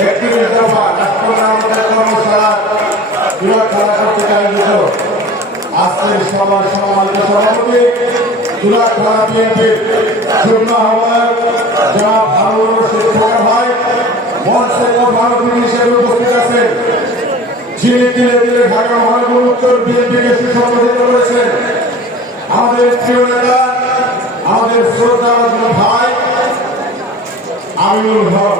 31 দফা রাষ্ট্রপতি আমাদের কর্মশালা বিভাগ খেলা করতে আয়োজিত আজকের সভার সম্মানিত সভাপতি জেলা খেলা বিএনপির যুগ্ম আহ্বায়ক জনাব হারুন রশিদ ভাই মঞ্চে প্রধান অতিথি হিসেবে উপস্থিত আছেন, যিনি দিলে দিলে ঢাকা মহানগর উত্তর বিএনপিকে সুসংগঠিত করেছেন আমাদের প্রিয় নেতা, আমাদের শ্রদ্ধাভাজন ভাই আমিনুল হক,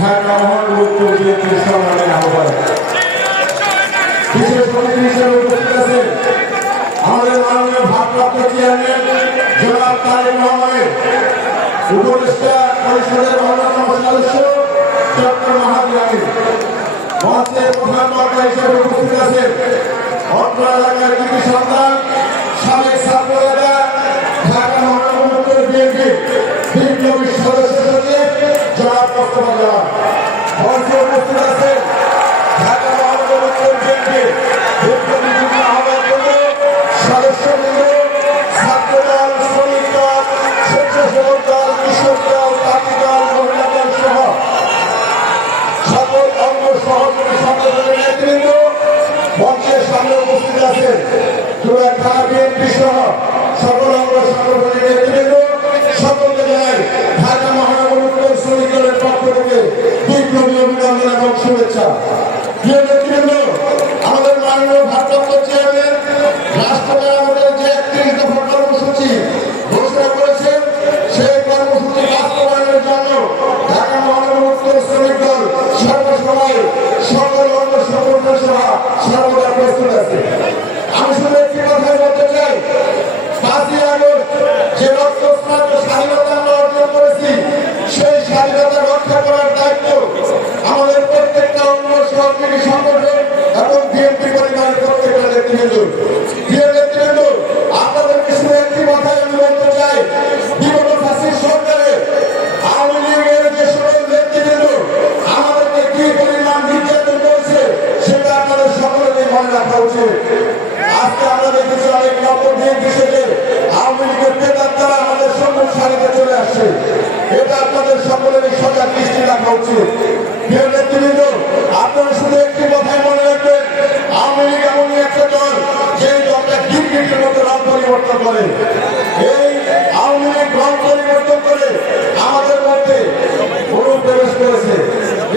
ঢাকা মহানগর উত্তর বিএনপির সংগ্রামী আহ্বায়ক। বিশেষ অতিথি হিসেবে উপস্থিত আছেন আমাদের মাননীয় ভারপ্রাপ্ত চেয়ারম্যান জনাব তারেক রহমানের উপদেষ্টা পরিষদের অন্যতম সদস্য ডক্টর মাহাদি আমিন। মঞ্চে প্রধান বক্তা হিসেবে উপস্থিত আছেন অত্র এলাকার কৃতি সন্তান সাবেক ছাত্র নেতা ঢাকা মহানগর উত্তর বিএনপি বিপ্লবী সদস্য সচিব জনাব মোস্তফা জামান। মঞ্চে উপস্থিত আছেন ঢাকা মহানগর উত্তর বিএনপি বিপ্লবী যুগ্ম আহ্বায়ক সদস্যবৃন্দ, ছাত্রদল, শ্রমিক দল, স্বেচ্ছাসেবক দল, কৃষক দল, তাঁতি দল, মহিলা দল সহ সকল অঙ্গ সহযোগী সংগঠনের নেতৃবৃন্দ মঞ্চের সামনে উপস্থিত আছেন। জেলা থানা বিএনপি সহ সকল অঙ্গ সংগঠনের নেতৃবৃন্দ, সকলকে জানাই ঢাকা মহানগর উত্তর শ্রমিক দলের পক্ষ থেকে বিপ্লবী অভিনন্দন এবং শুভেচ্ছা। প্রিয় নেতৃবৃন্দ, আমাদের মাননীয় ভারপ্রাপ্ত চেয়ারম্যান রাষ্ট্রপতি আমাদের যে 31 দফা কর্মসূচি ঘোষণা করেছেন, সেই কর্মসূচি বাস্তবায়নের জন্য ঢাকা মহানগর উত্তর শ্রমিক দল সর্বসময় সকল অঙ্গ সংগঠন সহ সর্বদা প্রস্তুত আছে। আমি শুধু একটি কথাই বলতে চাই, 5ই আগস্ট যে রক্তস্নাত স্বাধীনতা আমরা অর্জন করেছি, সেই স্বাধীনতা রক্ষা করার দায়িত্ব আমাদের প্রত্যেকটা অঙ্গ সহযোগী সংগঠন এবং বিএনপি পরিবারের প্রত্যেকটা নেতৃবৃন্দ। প্রিয় নেতৃবৃন্দ, আপনাদেরকে শুধু একটি কথাই আমি বলতে চাই, বিগত ফ্যাসিস্ট সরকারে আওয়ামী লীগের যে সকল নেতৃবৃন্দ আমাদেরকে কি পরিমাণ নির্যাতন করেছে সেটা আপনাদের সকলেরই মনে রাখা উচিত। আজকে আমরা দেখেছি অনেক নবদিন বিশেষে আওয়ামী লীগের নেতার দ্বারা আমাদের সম্মুখ সারিতে চলে আসছে, এটা আপনাদের সকলেরই সজাগ দৃষ্টি রাখা উচিত। প্রিয় নেতৃবৃন্দ, আপনারা শুধু একটি কথাই মনে রাখবেন, আওয়ামী লীগ এমনই একটা দল যে দলটা গিরগিটির মতো রং পরিবর্তন করে। এই আওয়ামী লীগ রং পরিবর্তন করে আমাদের মধ্যে অনুপ্রবেশ করেছে,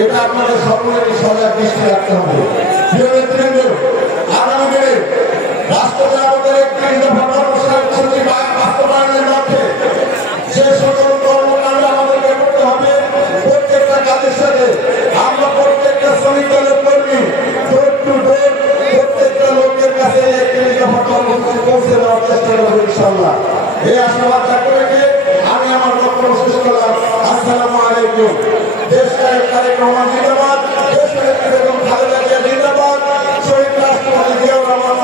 এটা আপনাদের সকলেরই সজাগ দৃষ্টি রাখতে হবে। প্রিয় নেতৃবৃন্দ, আগামী দিনে রাষ্ট্রপতি আমাদের 31 দফা কর্মসূচি বাস্তবায়নের লক্ষ্যে যে সকল কর্মকাণ্ড আমাদেরকে করতে হবে, প্রত্যেকটা কাজের সাথে আমরা প্রত্যেকটা শ্রমিক দলের কর্মী ডোর টু ডোর প্রত্যেকটা লোকের কাছে 31 দফা কর্মসূচি পৌঁছে দেওয়ার চেষ্টা করবো ইনশাআল্লাহ। এই আশাবাদ ব্যক্ত রেখে আমি আমার বক্তব্য শেষ করলাম। আসসালামু আলাইকুম। দেশ নায়ক তারেক রহমান জিন্দাবাদ, দেশ নেত্রী বেগম খালেদা জিয়া জিন্দাবাদ, শহীদ রাষ্ট্রপতি জিয়াউর রহমান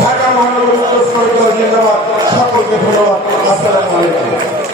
ঢাকা মহানগর উত্তর শ্রমিক দল জিন্দাবাদ। সকলকে ধন্যবাদ। আসসালামু আলাইকুম।